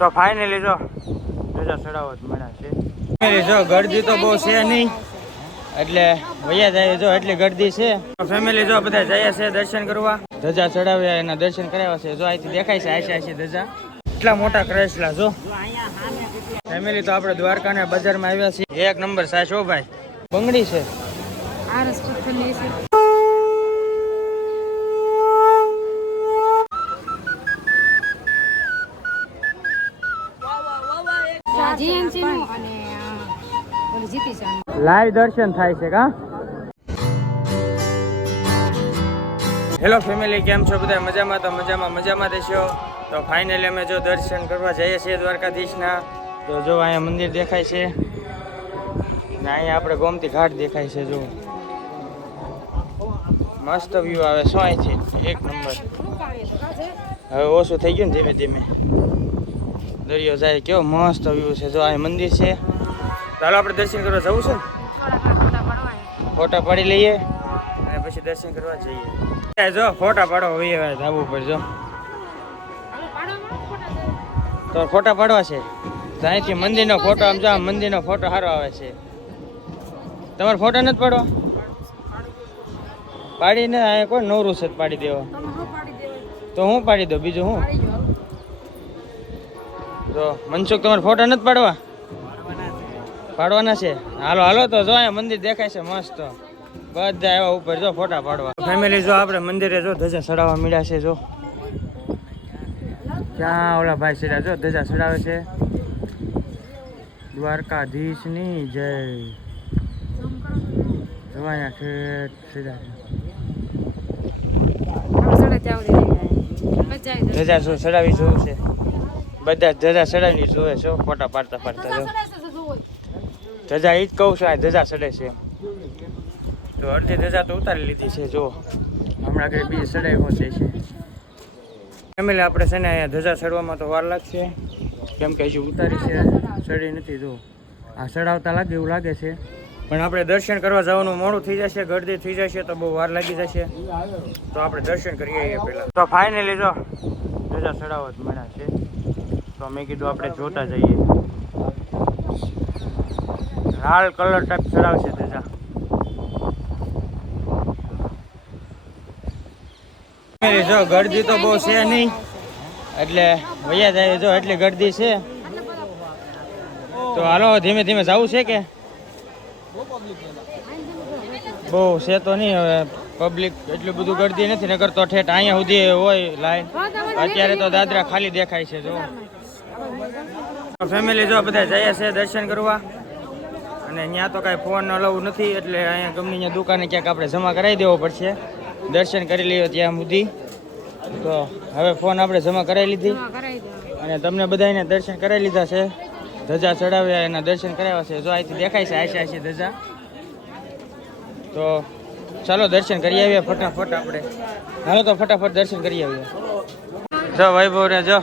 તો ફાઇનલી જો ધજા ચડાવો જ મળ્યા છે. ફેમિલી જો ગરદી તો બહુ છે નહીં. એટલે વૈયા જાય જો એટલી ગરદી છે. ફેમિલી જો બધા જયા છે દર્શન કરવા. ધજા ચડાવ્યા એના દર્શન કરાવ્યા છે. જો અહીંથી દેખાય છે આશી આશી ધજા. એટલા મોટા ક્રેસલા જો. ફેમિલી તો આપણે દ્વારકાના બજારમાં આવ્યા છીએ. એક નંબર સાચો ભાઈ. બંગડી છે. અને જીતી લાઈવ દર્શન થાય છે કા? હેલો ફેમિલી કેમ છો બધા? મજામાં? તો મજામાં મજામાં રહેશો? તો ફાઇનલી અમે જો દર્શન કરવા જઈએ છીએ દ્વારકાધીશના. તો જો અહીંયા મંદિર દેખાય છે. ને અહીંયા આપણે ગોમતી ઘાટ દેખાય છે જો. મસ્ત વ્યૂ આવે. શું અહીંથી? એક નંબર હવે ઓછું થઈ ગયું ને ધીમે ધીમે. દરિયો જાય કેવો મસ્ત વ્યૂ છે. જો આ મંદિર છે. ચાલો આપણે દર્શન કરવા જવું છે ફોટા પાડી લઈએ અને પછી દર્શન કરવા જઈએ. જો, ફોટા પાડો. હવે ધાબુ પર જો. તો ફોટા પાડવા છે. અહીંથી મંદિરનો ફોટો, આમ જો મંદિરનો ફોટો સારો આવે છે. તમારે ફોટા નથી પાડવા? પાડીને અહીંયા કોઈ નવરું છે પાડી દેવા. તો હું પાડી દઉં, બીજું હું? તો મનસુખ તમારે ફોટા નથી પાડવા? પાડવાના છે. હાલો હાલો તો જો અહીંયા મંદિર દેખાય છે મસ્ત. બધા એવા ઉપર જો ફોટા પાડવા. ફેમિલી જો આપણે મંદિરે જો ધજા ચડાવવા મળ્યા છે જો. ક્યાં ઓલા ભાઈ સીધા જો ધજા ચડાવે છે. દ્વારકાધીશની જય. જો અહીંયા ઠેઠ સીધા ધજા ચડાવી જોવું છે. બધા ધજા ચડાવી જોવે છે ફોટા પાડતા પાડતા ધજા એ જ કહું છું આ ધજા ચડે છે તો અડધી ધજા તો ઉતારી લીધી છે જો. હમણાં આગળ બીજી ચડાઈ પહોંચે છે ફેમિલી આપણે છે ને અહીંયા ધજા ચડવામાં તો વાર લાગશે. કેમ કે હજુ ઉતારી છે ચડી નથી જો. આ ચડાવતા લાગે એવું લાગે છે. પણ આપણે દર્શન કરવા જવાનું મોડું થઈ જશે ગરદી થઈ જશે તો બહુ વાર લાગી જશે. તો આપણે દર્શન કરી આવીએ પહેલા. તો ફાઇનલી જો ધજા ચડાવવા જ મળ્યા છે. તો મેં કીધું આપણે જોતા જઈએ. લાલ કલર ટાઈપ ચડાવશે તેજા જો. ગરદી તો બહુ છે નહીં. એટલે વૈયા જાય જો, એટલી ગરદી છે. તો હાલો, ધીમે ધીમે જવું છે કે? બહુ છે તો નહીં હવે. પબ્લિક એટલું બધું ગરદી નથી નગર તો ઠેઠ અહીંયા સુધી હોય લાઈન અત્યારે તો દાદરા ખાલી દેખાય છે, જો. ફેમિલી જો બધા જઈએ છે દર્શન કરવા. અને ત્યાં તો કાંઈ ફોન અલાઉ નથી એટલે અહીંયા ગમે ત્યાં દુકાને ક્યાંક આપણે જમા કરાવી દેવો પડશે. દર્શન કરી લઈએ ત્યાં સુધી. તો હવે ફોન આપણે જમા કરાવી લીધી. અને તમને બધાને દર્શન કરાવી લીધા છે. ધજા ચડાવ્યા એના દર્શન કરાવ્યા છે. જો અહીંથી દેખાય છે આશી આશી ધજા. તો ચાલો દર્શન કરી આવીએ ફટાફટ આપણે. હાલો તો ફટાફટ દર્શન કરી આવીએ. જો વૈભવ ને જો.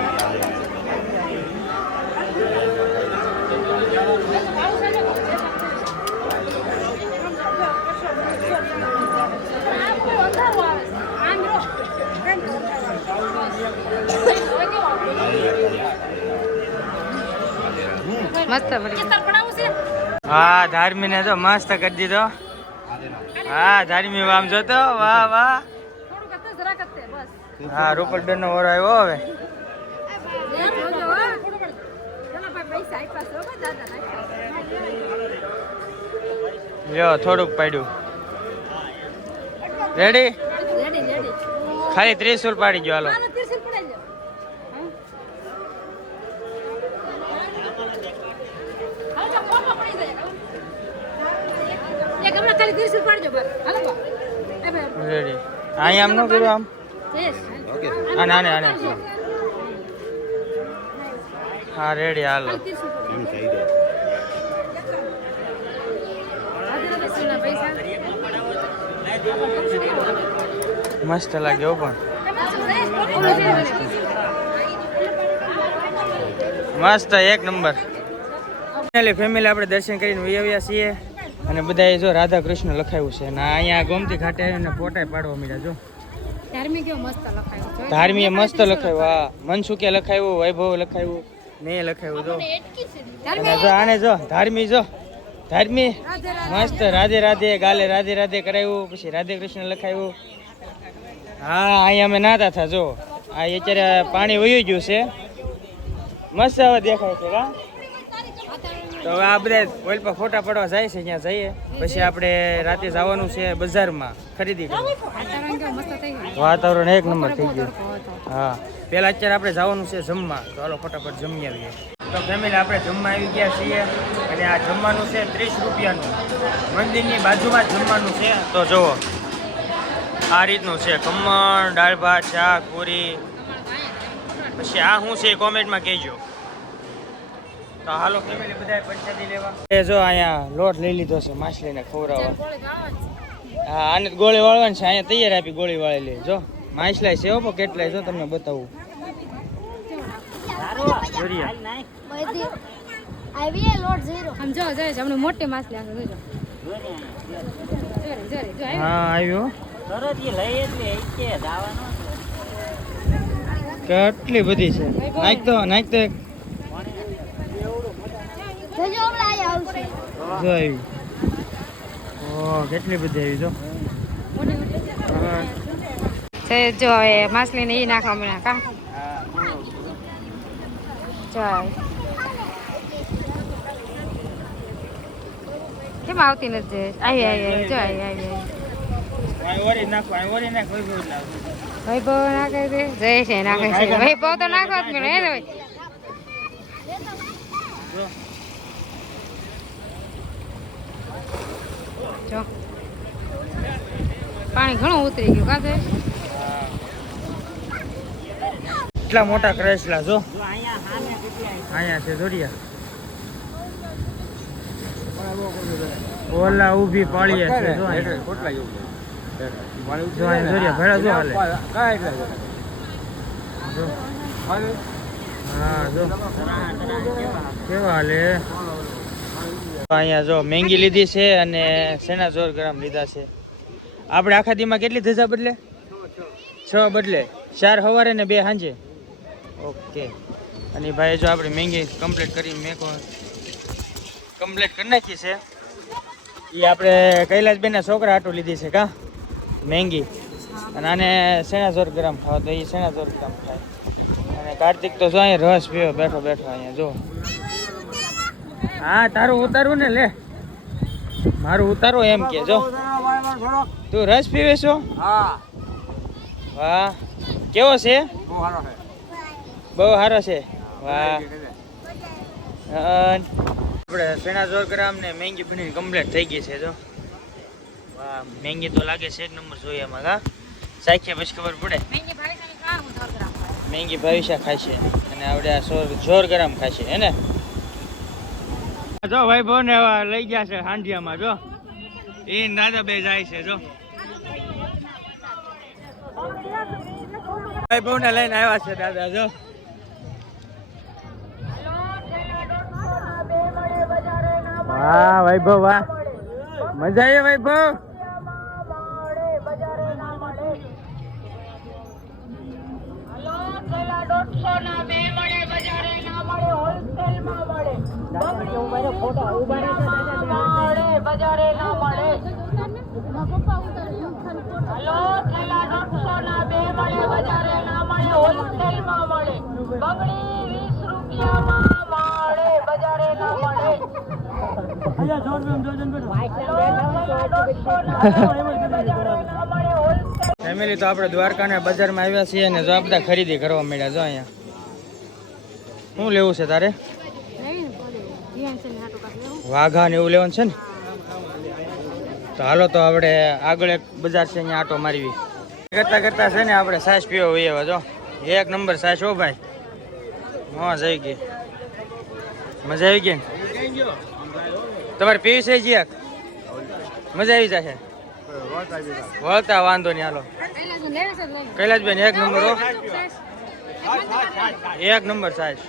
મસ્ત હા ધાર્મી ને તો મસ્ત કરી દીધો. હા ધાર્મી આમ જોતો વાહ વાહ. હા રૂપલબેન નો ઓરો આવ્યો હવે. લ્યો થોડુંક પાડ્યું. રેડી ખાલી ત્રીસુલ પાડી ગયો હાલો. રેડી. અહીં આમ ન કર્યું આમ આને આને આને હા રેડી હાલો. મસ્ત લાગ્યો પણ. મસ્ત એક નંબર. ફેમિલી ફેમિલી આપણે દર્શન કરીને વહી છીએ. અને બધાએ જો રાધા કૃષ્ણ લખાયું છે. અને અહીંયા ગોમતી ઘાટે આવીને ફોટા પાડવા મળ્યા જો. ધાર્મિક મસ્ત લખાયું હા. મનસુખે લખાયું વૈભવ લખાયું મેં લખાયું જો. અને જો આને જો ધાર્મી જો ધાર્મી. મસ્ત રાધે રાધે ગાલે રાધે રાધે કરાવ્યું પછી રાધે કૃષ્ણ લખાયું. હા અહીંયા અમે નાતા હતા જો. આ અત્યારે પાણી વયું ગયું છે. મસ્ત હવે દેખાય છે કા તો હવે આ બધા ઓઇલ પર ફોટા પડવા જાય છે, ત્યાં જઈએ. પછી આપણે રાતે જવાનું છે બજારમાં ખરીદી વાતાવરણ એક નંબર થઈ ગયું. હા. પેલા અત્યારે આપણે જવાનું છે જમવા. તો હાલો ફટાફટ જમી આવીએ. તો ફેમિલી આપણે જમવા આવી ગયા છીએ. અને આ જમવાનું છે ત્રીસ રૂપિયાનું. મંદિરની બાજુમાં જમવાનું છે. તો જુઓ. આ રીતનું છે. ખમણ, દાળ ભાત, શાક, પૂરી. પછી આ શું છે કોમેન્ટમાં કહેજો. તો હાલો ફેમિલી બધાએ પ્રસાદી લેવા. એ જો અહીંયા લોટ લઈ લીધો છે માછલીને ખવડાવવા. હા આને ગોળી વાળવાની છે અહીંયા તૈયાર આપી ગોળી વાળેલી જો માછલા છે હો કેટલા કેટલાય જો તમને બતાવું. જોઈએ આમ જો જો હમણાં મોટી માછલી આવશે જોજો આવી. હા આવ્યો. કેટલી બધી છે. નાખ તો નાખ તો એક. જો આવી ઓ કેટલી બધી આવી જો મોટી, મોટી. હા. છે જો એ માછલી ને ઈ નાખવા મળ્યા કા જો આવી. કેમ આવતી નથી આવી આવી આવી જો આવી આવી આવી અહીં ઓરી નાખો અહીં ઓરી નાખ વૈભવ એટલે આવશે. વૈભવ નાખે છે જય છે નાખે છે વૈભવ તો નાખવા જ મળે હે ને જો જો પાણી ઘણું ઉતરી ગયું કાતે એટલા મોટા ક્રેસલા જો. અહીંયા છે? જોડિયા. ઓલા ઊભી પાળીએ છે જો અહીંયા. જો અહીંયા દોરિયા ભેળા જો હાલે. જો. હા જો. કેવા હાલે? અહીંયા જો મેંગી લીધી છે અને સેના જોર ગ્રામ લીધા છે? આપણે આખા દીમાં કેટલી ધજા બદલે? છ બદલે. ચાર સવારે ને બે સાંજે? ઓકે. અને ભાઈ જો આપણે મેંગી કમ્પ્લીટ કરી મેકો. કમ્પ્લીટ કરી નાખી છે. એ આપણે કૈલાસબેનના છોકરા હાટું લીધી છે કા? મેંગી. અને આને સેના જોર ગ્રામ ખાવા તો એ સેના જોર ગ્રામ ખાય? અને કાર્તિક તો જો અહીંયા રસ પીવો બેઠો બેઠો અહીંયા જો. હા તારું ઉતારવું ને લે. મારું ઉતારો એમ કે જો. તું રસ પીવે છો? વાહ. કેવો છે? બહુ સારો છે. વાહ. અન આપણે સેના જોર કરામ ને મેંગી બની કમ્પ્લીટ થઈ ગઈ છે જો. વાહ મેંગી તો લાગે છે એક નંબર જોઈએ એમાં હા. સાખીએ પછી ખબર પડે. હું મેંગી ભવિષ્ય ખાશે અને આપણે આ સોર જોર ગરમ ખાશે હે ને? જો ભાઈ બહુ ને લઈ ગયા છે હાંડિયામાં જો. એ દાદા બે જાય છે જો. ભાઈ બહુ ને લઈને આવ્યા છે દાદા જો. વાહ વૈભવ વાહ. મજા આવી વૈભવ? ફેમિલી તો આપણે દ્વારકાના બજારમાં આવ્યા છીએ અને જો બધા ખરીદી કરવા મળ્યા જો અહીંયા. શું લેવું છે તારે? વાઘા ને એવું લેવાનું છે ને? તો હાલો તો આપણે આગળ એક બજાર છે, અહીંયા આટો મારવી. કરતા કરતા છે ને આપણે સાસ પીવો હોય જો. એક નંબર સાસ હો ભાઈ. હા આવી ગઈ. મજા આવી ગઈ તમારે પીવી છે જી મજા આવી જશે? વળતા વાંધો નહીં, હાલો. કૈલાસબેન, એક નંબર હો. એક નંબર સાઈઝ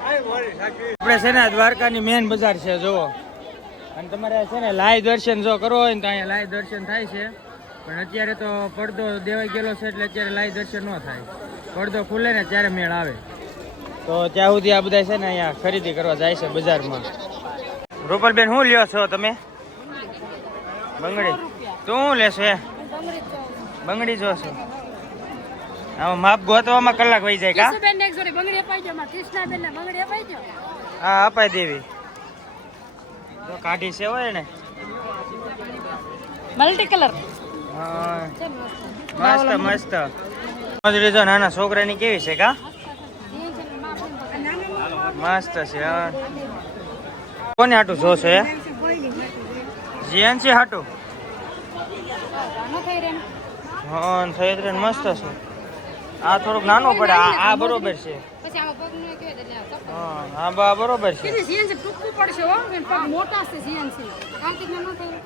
આપણે છે ને દ્વારકાની મેન બજાર છે, જુઓ. અને તમારે છે ને લાઈવ દર્શન જો કરવો હોય ને તો અહીંયા લાઈવ દર્શન થાય છે. પણ અત્યારે તો પડદો દેવાઈ ગયેલો છે એટલે અત્યારે લાઈવ દર્શન ન થાય. પડદો ખુલે ને ત્યારે મેળ આવે. તો ત્યાં સુધી આ બધા છે ને અહીંયા ખરીદી કરવા જાય છે બજારમાં. રૂપલબેન શું લ્યો છો તમે? બંગડી. તું લેશો બંગડી જોશો આમાં માપ ગોતવામાં કલાક વહી જાય કા? કિશુબેનને એક જોડી બંગડી અપાઈ દો મારા કૃષ્ણાબેનને બંગડી અપાઈ દો હા અપાઈ દેવી. તો કાઢી છે હોય ને. મલ્ટી કલર હા મસ્ત? મસ્ત મજરી જો નાના છોકરાની કેવી છે કા? મસ્ત છે હા. કોને હાટું જોશે જીએનસી હાટું? હા થઈ રહે મસ્ત છે. આ થોડુંક નાનું પડે આ બરોબર છે. હા બા બરોબર છે. કીધું ટૂંકું પડશે હો પગ મોટા છે CNC. કાર્તિકને ન થાય.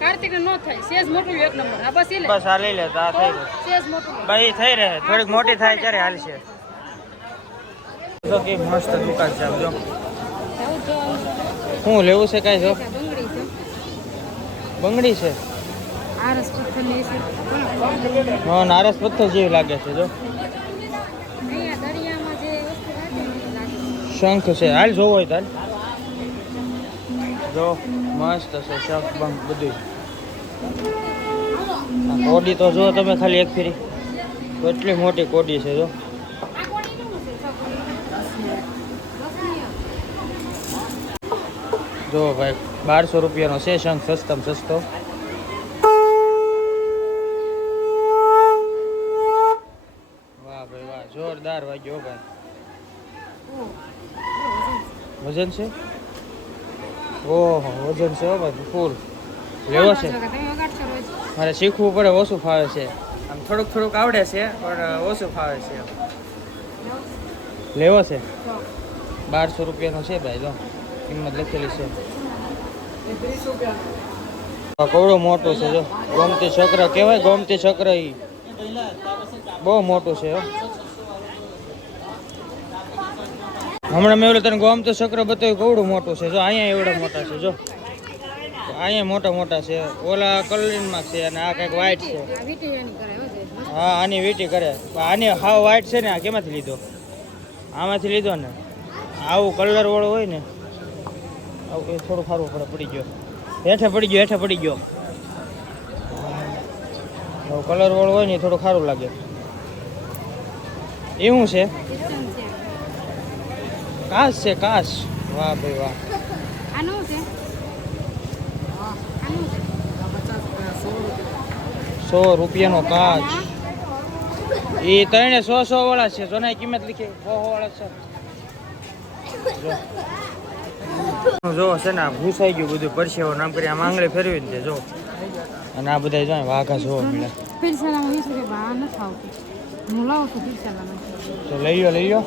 કાર્તિકને ન થાય. સેજ મોટું એક નંબર. હા બસ લે બસ આ લઈ લે તો આ થઈ સેજ મોટું. ભાઈ થઈ રહે. થોડીક મોટી થાય ત્યારે હાલશે. તો કે મસ્ત દુકાન છે જો. શું લેવું છે કાંઈ જો? બંગડી છે. બંગડી છે? હા નારસ પથ્થર જેવી લાગે છે જો. અહીંયા દરિયામાં જે વસ્તુ રાખે ને એ લાગે શંખ છે. હાલ જોવો હોય તાર જો મસ્ત છે શંખ બંખ બધું આ કોડી તો જો તમે ખાલી એક ફેરી. કેટલી મોટી કોડી છે જો. આ કોણી કેવું છે છોકરી? જો ભાઈ બારસો રૂપિયાનો છે શંખ સસ્તામાં સસ્તો. જોરદાર વાગ્યો ભાઈ. વજન છે? ઓહો વજન છે ભાઈ ફૂલ. લેવો છે. મારે શીખવું પડે ઓછું ફાવે છે. આમ થોડુંક થોડુંક આવડે છે પણ ઓછું ફાવે છે. લેવો છે? બારસો રૂપિયાનો છે ભાઈ જો કિંમત લખેલી છે. કવડો મોટો છે જો. ગોમતી ચક્ર કહેવાય ગોમતી ચક્ર ઈ. બહુ મોટું છે હો. હમણાં મેં તને તને ગોમતી ચક્ર બતાવ્યું કવડું મોટું છે. જો અહીંયા એવડા મોટા છે જો. અહીંયા મોટા મોટા છે. ઓલા કલરિંગમાં છે અને આ કંઈક વ્હાઈટ છે. હો આની વીટી કરે. આની હાવ વ્હાઈટ છે ને આ કેમાંથી લીધો? આમાંથી લીધો ને? આવું કલર વાળો હોય ને આવું એ થોડું સારું પડે પડી ગયો. હેઠે પડી ગયો હેઠે પડી ગયો. કલર વાળો હોય ને થોડું સારું લાગે. એવું છે. કિચન છે કાશ. વાહ ભાઈ વાહ. આનું છે? સો રૂપિયાનો કાચ. એ ત્રણે સો સો વાળા છે. સોના કિંમત લીખી સો વાળા છે. જો. છે ને ભૂસાઈ ગયું બધું પરસેવો નામ કરી આમ આંગળી ફેરવી દે જો. અને આ બધા જો વાઘા જોવા મળે પીરસાલામાં વીસ રૂપિયા બહાર નથી આવતું. હું લાવું છું પીરસાલામાં તો લઈ લો લઈ લો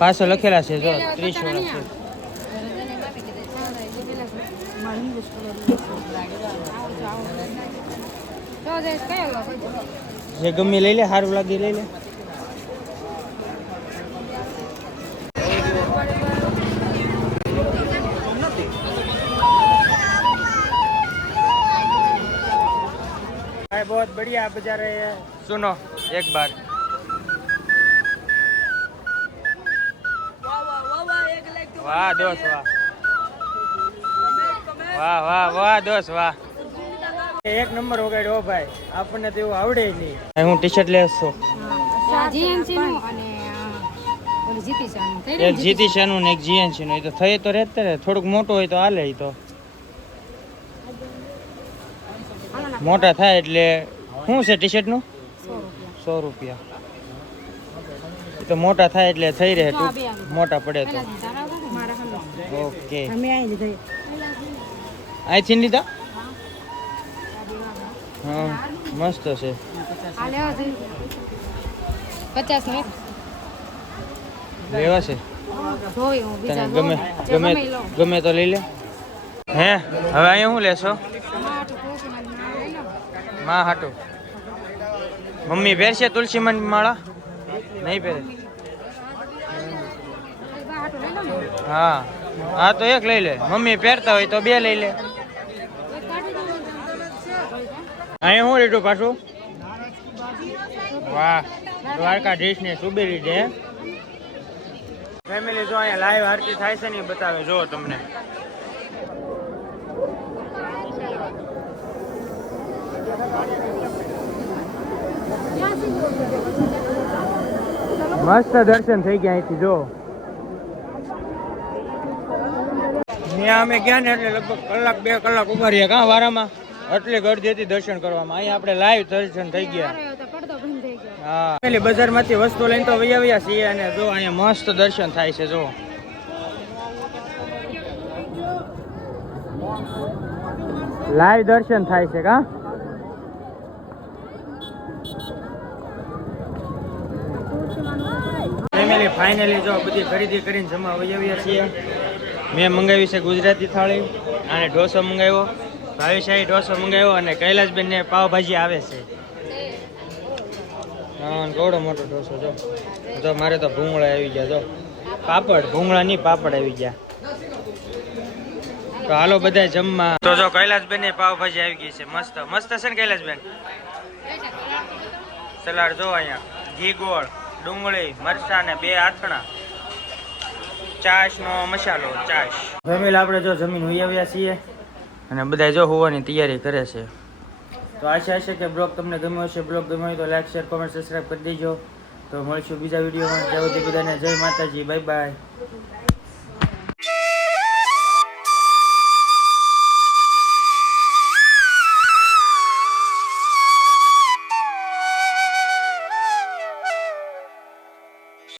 પાછળ લખેલા છે જો ત્રીસ વાળા છે જે ગમે લઈ લે સારું લાગે લઈ લે भाई बहुत बढ़िया बजा रहे हैं सुनो एक बार વાહ દોસ્ત વાહ. વાહ વાહ વાહ દોસ્ત વાહ. એક નંબર વગાડ્યો ભાઈ. આપણને તો એવું આવડે જ નહીં. હું ટી શર્ટ લેશો જીએનસી નું અને જીતી શાનું. એક ને જીએનસી નું એ તો થઈ તો રહેત થોડુંક મોટું હોય તો હાલે તો. મોટા થાય એટલે શું છે ટી શર્ટનું? સો રૂપિયા. તો મોટા થાય એટલે થઈ રહે. મોટા પડે તો પહેલા તારા વગર મારા હાલો. ઓકે. અમે અહીં લીધા છીન લીધા? હા. મસ્ત છે. આ લેવા છે. પચાસ નો લેવા છે. તને ગમે ગમે ગમે તો લઈ લે. હે હવે અહીંયા શું લેશો? માં હાટું મમ્મી પહેરશે તુલસી માળા? નહીં પહેરે. હા. હા, તો એક લઈ લે. મમ્મી પહેરતા હોય તો બે લઈ લે. અહીં શું લીધું પાછું? વાહ દ્વારકાધીશ ને સુબેરી છે ફેમિલી જો અહીંયા લાઈવ આરતી થાય છે ને એ બતાવે. જો તમને. મસ્ત દર્શન થઈ ગયા અહીંથી, જો. ત્યાં અમે ગયા ને એટલે લગભગ કલાક બે કલાક ઊભા રહ્યા. કાં વારામાં? એટલે હતી દર્શન કરવામાં. અહીંયા આપણે લાઈવ દર્શન થઈ ગયા. હા. પેલી બજારમાંથી વસ્તુ લઈને તો વૈયા વૈયા છીએ અને જો અહીંયા મસ્ત દર્શન થાય છે જો. લાઈવ દર્શન થાય છે કા? ફેમિલી ફાઇનલી જો બધી ખરીદી કરીને જમા વૈયા વૈયા છીએ. મેં મંગાવી છે ગુજરાતી થાળી અને ઢોસો મંગાવ્યો. ભાવિશાહી ઢોસો મંગાવ્યો અને કૈલાસબેનને પાવભાજી આવે છે. ગોડો મોટો ઢોસો જો. જો મારે તો ભૂંગળા આવી ગયા, જો. પાપડ ભૂંગળા નહીં પાપડ આવી ગયા. તો હાલો બધા જમવા. તો જો કૈલાસબેનની પાવભાજી આવી ગઈ છે. મસ્ત મસ્ત છે ને કૈલાસબેન? સલાડ જો અહીંયા. ઘી ગોળ, ડુંગળી, મરચા ને બે આથણા. ચાશ નો મસાલો ચાશ. ફેમિલી આપણે જો જમીન હોઈ છીએ. અને બધા જો હોવાની તૈયારી કરે છે. તો આશા છે કે બ્લોગ તમને ગમ્યો હશે. બ્લોગ ગમ્યો હોય તો લાઈક શેર કોમેન્ટ સબસ્ક્રાઈબ કરી દેજો. તો મળીશું બીજા વિડીયોમાં. સુધી બધાને જય માતાજી. Bye bye